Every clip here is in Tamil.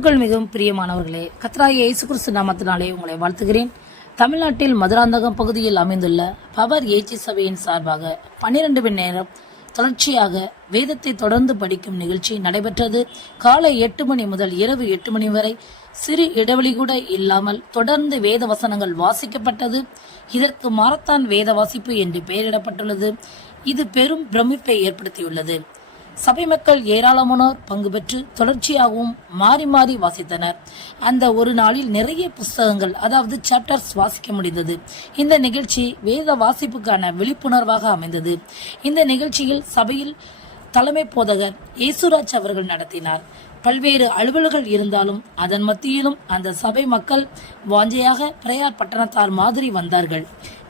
கிறிஸ்துவுக்குள் மிகவும் பிரியமானவர்களே, கர்த்தராகிய இயேசு கிறிஸ்து நாமத்தினாலே உங்களை வாழ்த்துகிறேன். தமிழ்நாட்டில் மதுராந்தகம் பகுதியில் அமைந்துள்ள பவர் ஏச்சி சபையின் சார்பாக 12 மணி நேரம் தொடர்ச்சியாக வேதத்தை தொடர்ந்து படிக்கும் நிகழ்ச்சி நடைபெற்றது. காலை 8 மணி முதல் இரவு 8 மணி வரை சிறு இடைவெளி கூட இல்லாமல் தொடர்ந்து வேத வசனங்கள் வாசிக்கப்பட்டது. இதற்கு மாரத்தான் வேத வாசிப்பு என்று பெயரிடப்பட்டுள்ளது. இது பெரும் பிரமிப்பை ஏற்படுத்தியுள்ளது. சபை மக்கள் ஏராளமானோர் பங்கு பெற்று தொடர்ச்சியாகவும் மாறி மாறி வாசித்தனர். அந்த ஒரு நாளில் நிறைய புஸ்தகங்கள், அதாவது சாப்டர்ஸ் வாசிக்க முடிந்தது. இந்த நிகழ்ச்சி வேத வாசிப்புக்கான விழிப்புணர்வாக அமைந்தது. இந்த நிகழ்ச்சியில் சபையில் தலைமை போதகர் இயேசுராஜ் அவர்கள் நடத்தினார். பல்வேறு அலுவல்கள் இருந்தாலும் அதன் மத்தியிலும் அந்த சபை மக்கள் வாஞ்சையாக பிரயார் பட்டணத்தார் மாதிரி வந்தார்கள்.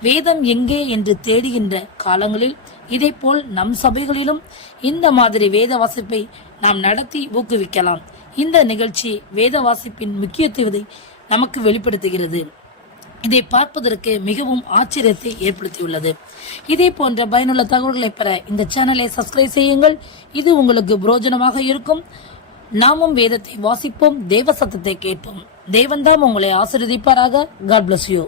வேதம் எங்கே என்று தேடுகின்ற காலங்களில் இதேபோல் நம் சபைகளிலும் இந்த மாதிரி வேத வாசிப்பை நாம் நடத்தி ஊக்குவிக்கலாம். இந்த நிகழ்ச்சி வேத வாசிப்பின் முக்கியத்துவத்தை நமக்கு வெளிப்படுத்துகிறது. இதை பார்ப்பதற்கு மிகவும் ஆச்சரியத்தை ஏற்படுத்தியுள்ளது. இதே போன்ற பயனுள்ள தகவல்களை பெற இந்த சேனலை சப்ஸ்கிரைப் செய்யுங்கள். இது உங்களுக்கு பிரயோஜனமாக இருக்கும். நாமும் வேதத்தை வாசிப்போம், தேவ சத்தத்தை கேட்போம். தேவன் தாம் உங்களை ஆசீர்வதிப்பாராக. God bless you.